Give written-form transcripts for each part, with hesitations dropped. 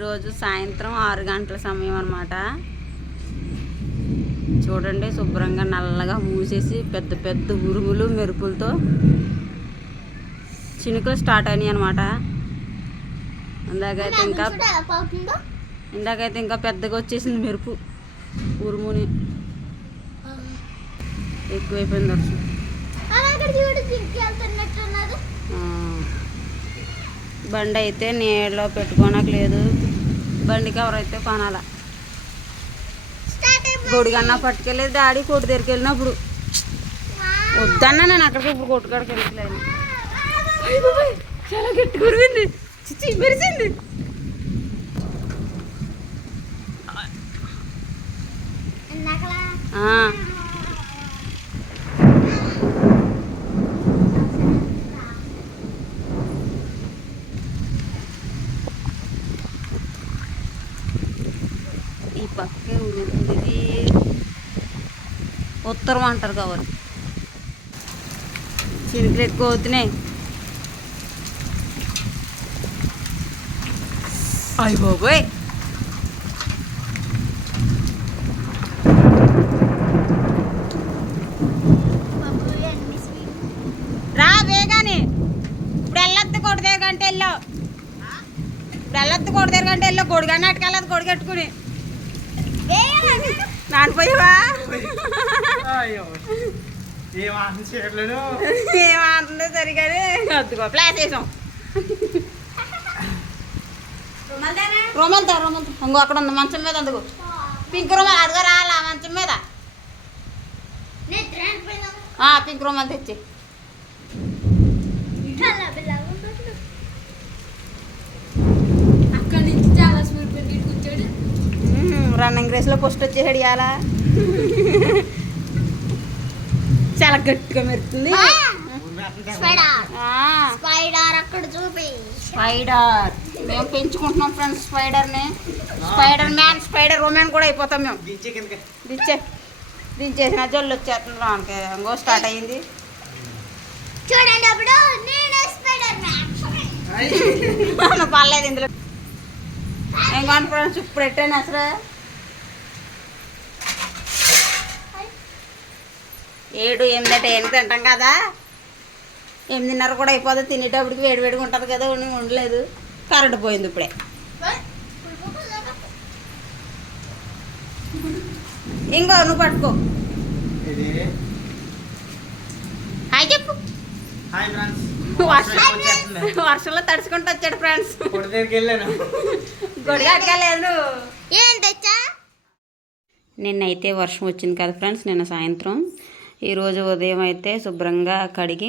ఈరోజు సాయంత్రం 6 గంటల సమయం అన్నమాట. చూడండి, శుభ్రంగా నల్లగా మూసేసి పెద్ద పెద్ద ఉరుములు మెరుపులతో చినుకులు స్టార్ట్ అయినాయి అన్నమాట. ఇందాకైతే ఇంకా పెద్దగా వచ్చేసింది మెరుపు, ఉరుముని ఎక్కువైపోయింది వర్షం. బండి అయితే నీళ్ళలో పెట్టుకోనకు లేదు, బండి కవర్ అయితే కొనాల. గొడుగన్నా పట్టుకెళ్ళేది డాడీ కొట్టు దగ్గరికి వెళ్ళినప్పుడు. వద్దన్నా నేను అక్కడికి ఇప్పుడు కొట్టుకాడికి వెళ్ళట్లేదు. చాలా గట్టి గురిగింది, చిచ్చి మెరిసింది. ఈ పక్కే ఇది ఉత్తరం అంటారు కావాలి. చినుకులు ఎక్కువ అవుతున్నాయి. అయ్య బాబోయ్, రా వేగాని. ఇప్పుడు వెళ్ళొద్దు కొడు దగ్గరంటే వెళ్ళావు, ఇప్పుడు వెళ్ళొద్దు కొడు దగ్గరంటే వెళ్ళావు. కొడుగా నాటుకెళ్ళదు, కొడు కట్టుకుని నాటిపోయావా? ఏమంటుందో సరిగానే వద్దుకో ప్లాస్ వేసాం. రోమల్తా రోమల్తా ఇంకో అక్కడ ఉంది మంచం మీద, అందుకు పింక్ రూమాల్ అదిగో రాలా మంచం మీద. పింక్ రూమాల్ తెచ్చి అక్కడి నుంచి చాలా స్పీడ్ కూర్చోడు. రన్నింగ్ రేస్లో ఫస్ట్ వచ్చేసాడు ఇవాళ. చాలా గట్టిగా మెరుతుంది. స్పైడర్ మేము పెంచుకుంటున్నాం ఫ్రెండ్స్ స్పైడర్ని. స్పైడర్ మ్యాన్, స్పైడర్ ఉమెన్ కూడా అయిపోతాం మేము. దించేసిన జల్లు వచ్చేస్తున్నాం. ఇంకో స్టార్ట్ అయ్యింది చూడండి. అప్పుడు పర్లేదు ఇందులో. ఇంకోటి ఫ్రెండ్స్ ఇప్పుడు పెట్టాను అసలు 7-8 టైంకి తింటాం కదా, 8:30 కూడా అయిపోతుంది. తినేటప్పటికి వేడివేడిగా ఉంటుంది కదా, ఉండలేదు. కరెంట్ పోయింది ఇప్పుడే. ఇంకో నువ్వు పట్టుకో. హాయ్ చెప్పు. వర్షంలో తడుచుకుంటూ వచ్చాడు ఫ్రెండ్స్. గొడిగాడలేదు. ఏం తెచ్చా? నిన్నైతే వర్షం వచ్చింది కదా ఫ్రెండ్స్, నిన్న సాయంత్రం. ఈరోజు ఉదయం అయితే శుభ్రంగా కడిగి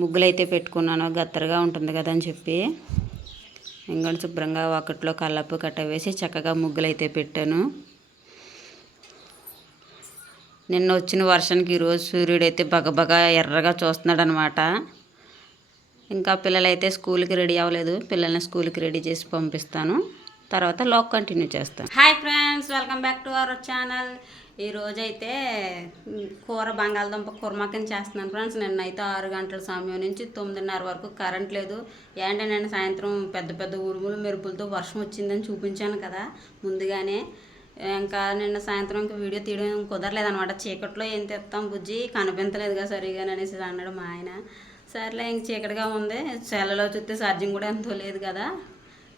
ముగ్గులైతే పెట్టుకున్నాను. గత్తరగా ఉంటుంది కదా అని చెప్పి ఇంకొంచెం శుభ్రంగా ఒకటిలో కల్లప్పు కట్ట వేసి చక్కగా ముగ్గులైతే పెట్టాను. నిన్న వచ్చిన వర్షానికి ఈరోజు సూర్యుడైతే బగబగా ఎర్రగా చూస్తున్నాడు అనమాట. ఇంకా పిల్లలైతే స్కూల్కి రెడీ అవ్వలేదు, పిల్లల్ని స్కూల్కి రెడీ చేసి పంపిస్తాను. తర్వాత లాగ్ కంటిన్యూ చేస్తాను. Hi friends, welcome back to our channel. ఈరోజైతే కూర బంగాళదుంప కుర్మకని చేస్తున్నాను ఫ్రెండ్స్. నిన్నైతే 6 గంటల సమయం నుంచి 9:30 వరకు కరెంట్ లేదు. ఏంటంటే నేను సాయంత్రం పెద్ద పెద్ద ఉరుములు మెరుపులతో వర్షం వచ్చిందని చూపించాను కదా ముందుగానే. ఇంకా నిన్న సాయంత్రం ఇంకా వీడియో తీయడం కుదరలేదు అనమాట. చీకట్లో ఏం తెస్తాం బుజ్జి, కనిపించలేదుగా సరిగా అనేసి అన్నాడు మా ఆయన. సర్లే ఇంక చీకటిగా ఉంది, సెల్లలో చూస్తే ఛార్జింగ్ కూడా ఎంతో లేదు కదా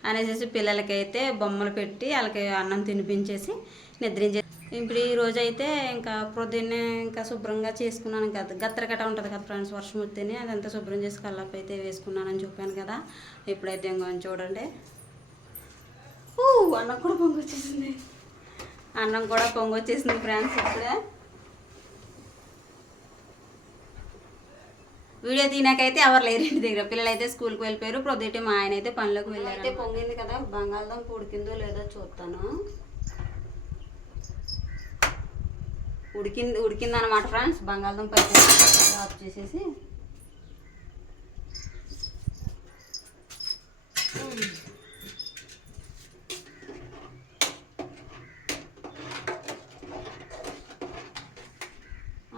అనేసి పిల్లలకైతే బొమ్మలు పెట్టి వాళ్ళకి అన్నం తినిపించేసి నిద్రించే. ఇప్పుడు ఈరోజు అయితే ఇంకా పొద్దున్నే ఇంకా శుభ్రంగా చేసుకున్నాను కదా, గత్తర కట్ట ఉంటుంది కదా ఫ్రెండ్స్, వర్షం వస్తేనే అదంతా శుభ్రం చేసి కల్లాపు అయితే వేసుకున్నానని చెప్పాను కదా. ఇప్పుడైతే ఇంకొంచెం చూడండి, అన్నం కూడా పొంగొచ్చేసింది. అన్నం కూడా పొంగొచ్చేసింది ఫ్రెండ్స్. ఇప్పుడే వీడియో తీనాకైతే ఎవరు లేరు ఇంటి దగ్గర, పిల్లలు అయితే స్కూల్కి వెళ్ళిపోయారు. ప్రొద్దుటే మా ఆయన అయితే పనిలోకి వెళ్ళారు. అయితే పొంగింది కదా, బంగాళదుంప ఉడికిందో లేదో చూస్తాను. ఉడికింది అనమాట ఫ్రెండ్స్. బంగాళదుంప అయితే ఆఫ్ చేసేసి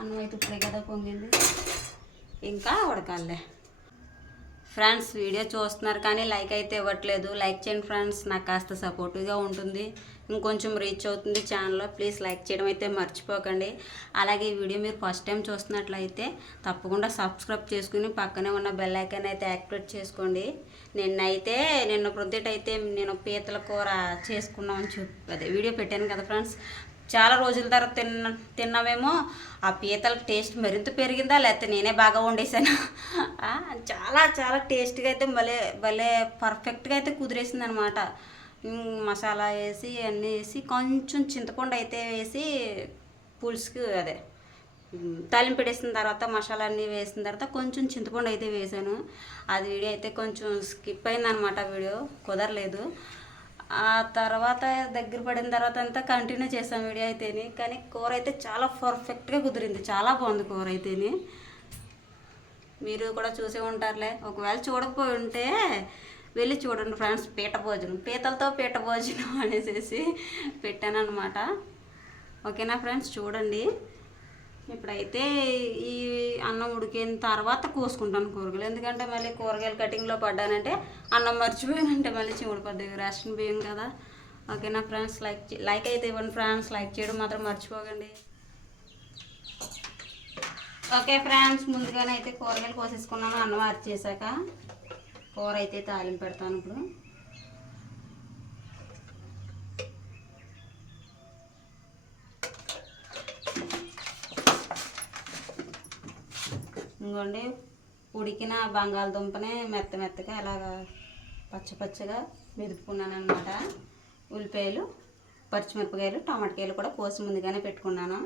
అన్నం అయితే ఇప్పుడే కదా పొంగింది, ఇంకా ఉడకాలే. ఫ్రెండ్స్ వీడియో చూస్తున్నారు కానీ లైక్ అయితే ఇవ్వట్లేదు. లైక్ చేయండి ఫ్రెండ్స్, నాకు కాస్త సపోర్టివ్గా ఉంటుంది, ఇంకొంచెం రీచ్ అవుతుంది ఛానల్లో. ప్లీజ్ లైక్ చేయడం అయితే మర్చిపోకండి. అలాగే ఈ వీడియో మీరు ఫస్ట్ టైం చూస్తున్నట్లయితే తప్పకుండా సబ్స్క్రైబ్ చేసుకుని పక్కనే ఉన్న బెల్ ఐకాన్ అయితే యాక్టివేట్ చేసుకోండి. నిన్న ప్రొద్దుటైతే నేను పీతల కూర చేసుకున్నామని అదే వీడియో పెట్టాను కదా ఫ్రెండ్స్. చాలా రోజుల తర్వాత తిన్నామేమో ఆ పీతల టేస్ట్ మరింత పెరిగిందా లేకపోతే నేనే బాగా వండేసాను. చాలా చాలా టేస్ట్గా అయితే భలే పర్ఫెక్ట్గా అయితే కుదిరేసింది అనమాట. మసాలా వేసి అన్నీ వేసి కొంచెం చింతపండు అయితే వేసి పులుసుకి అదే తాలింపు పెట్టేసిన తర్వాత మసాలా అన్నీ వేసిన తర్వాత కొంచెం చింతపండు అయితే వేసాను. అది వీడియో అయితే కొంచెం స్కిప్ అయిందనమాట, వీడియో కుదరలేదు. ఆ తర్వాత దగ్గర పడిన తర్వాత అంతా కంటిన్యూ చేసాం వీడియో అయితేని. కానీ కూర అయితే చాలా పర్ఫెక్ట్గా కుదిరింది, చాలా బాగుంది కూర అయితేని. మీరు కూడా చూసే ఉంటారులే, ఒకవేళ చూడకపోయి ఉంటే వెళ్ళి చూడండి ఫ్రెండ్స్. పీతలతో పీట భోజనం అనేసి పెట్టాను అనమాట. ఓకేనా ఫ్రెండ్స్, చూడండి. ఇప్పుడైతే ఈ అన్నం ఉడికిన తర్వాత కోసుకుంటాను కూరగాయలు, ఎందుకంటే మళ్ళీ కూరగాయలు కటింగ్లో పడ్డానంటే అన్నం మర్చిపోయానంటే మళ్ళీ చిముడిపోద్ది, రేషన్ బియ్యం కదా. ఓకేనా ఫ్రెండ్స్, లైక్ అయితే ఇవ్వండి ఫ్రెండ్స్, లైక్ చేయడం మాత్రం మర్చిపోకండి. ఓకే ఫ్రెండ్స్, ముందుగానే అయితే కూరగాయలు కోసేసుకున్నాను. అన్నం అరిచేసాక కూర అయితే తాలింపు పెడతాను ఇప్పుడు. ఇంకోండి, ఉడికిన బంగాళదుంపని మెత్తగా అలాగా పచ్చగా మెదుపుకున్నాను అనమాట. ఉల్లిపాయలు, పచ్చిమిరపకాయలు, టమాటకాయలు కూడా కోసి ముందుగానే పెట్టుకున్నాను.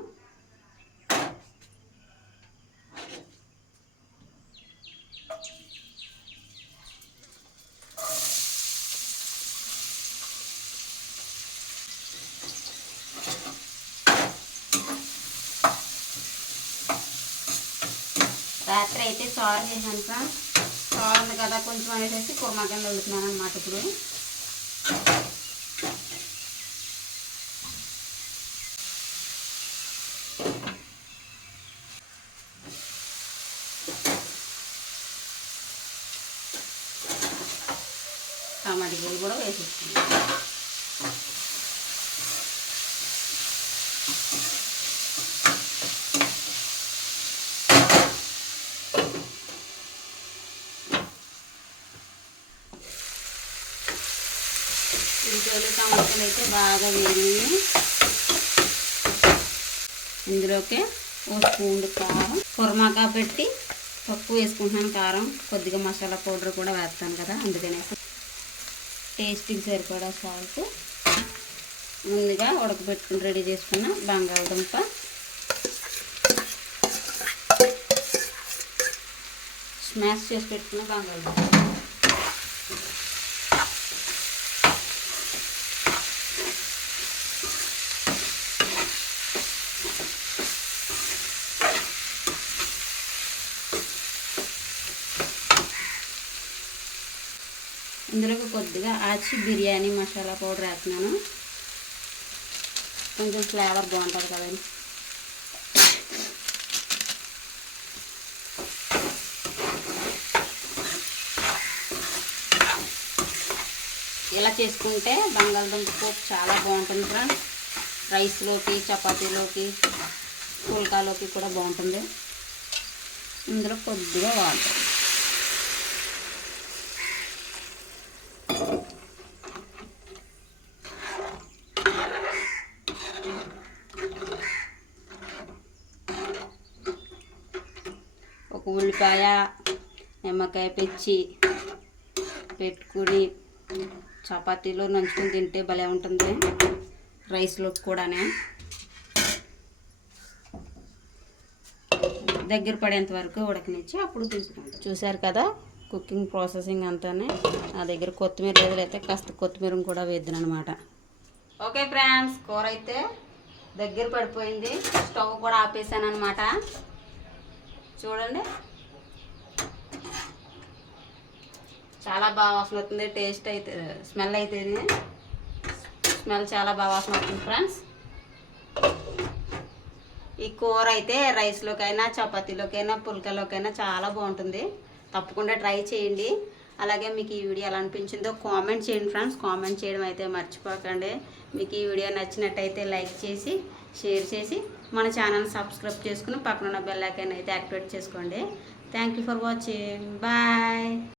రాత్రి అయితే చారు చేశాను ఫ్రెండ్స్. చారు ఉంది కదా కొంచెం అనేసి కుర్మాకాయలు వండుతున్నాను అనమాట ఇప్పుడు. టమాటా గీలు కూడా వేసేస్తున్నాను. ఉల్లిపాయలు టమాటాలు అయితే బాగా వేగినాయి. ఇందులోకి ఒక స్పూన్ కారం, కుర్మాకా పెట్టి తక్కువ వేసుకుంటున్నాను కారం. కొద్దిగా మసాలా పౌడర్ కూడా వేస్తాను కదా, అందుకనేసి టేస్ట్కి సరిపడా సాల్ట్. ముందుగా ఉడకబెట్టుకుని రెడీ చేసుకున్న బంగాళదుంప, స్మాష్ చేసి పెట్టుకున్న బంగాళదుంప, ఇందులోకి కొద్దిగా ఆచి బిర్యానీ మసాలా పౌడర్ వేస్తున్నాను, కొంచెం ఫ్లేవర్ బాగుంటుంది కదండి. ఇలా చేసుకుంటే బంగాళదుంప పోపు చాలా బాగుంటుంది ఫ్రెండ్స్. రైస్లోకి, చపాతీలోకి, పుల్కాలోకి కూడా బాగుంటుంది. ఇందులో కొద్దిగా వాటర్, ఒక ఉల్లిపాయ, నిమ్మకాయ పిచ్చి పెట్టుకుని చపాతీలో నంచుకుని తింటే భలే ఉంటుంది, రైస్లోకి కూడానే. దగ్గర పడేంత వరకు ఉడకనిచ్చి అప్పుడు తీసుకుంటాం. చూశారు కదా కుకింగ్ ప్రాసెసింగ్ అంతానే. నా దగ్గర కొత్తిమీర లేదైతే కాస్త కొత్తిమీర కూడా వేద్దాను అనమాట. ఓకే ఫ్రెండ్స్, కూర అయితే దగ్గర పడిపోయింది. స్టవ్ కూడా ఆపేసాను అనమాట. చూడండి, చాలా బాగా వాసన అవుతుంది. టేస్ట్ అయితే స్మెల్ చాలా బాగా వాసన అవుతుంది ఫ్రెండ్స్. ఈ కూర అయితే రైస్లోకైనా, చపాతీలోకైనా, పుల్కలోకైనా చాలా బాగుంటుంది. తప్పకుండా ట్రై చేయండి. అలాగే మీకు ఈ వీడియో ఎలా అనిపించిందో కామెంట్ చేయండి ఫ్రెండ్స్. కామెంట్ చేయడం అయితే మర్చిపోకండి. మీకు ఈ వీడియో నచ్చినట్టయితే లైక్ చేసి షేర్ చేసి మన ఛానల్ సబ్స్క్రైబ్ చేసుకుని పక్కన ఉన్న బెల్ ఐకాన్ అయితే యాక్టివేట్ చేసుకోండి. Thank you for watching. Bye.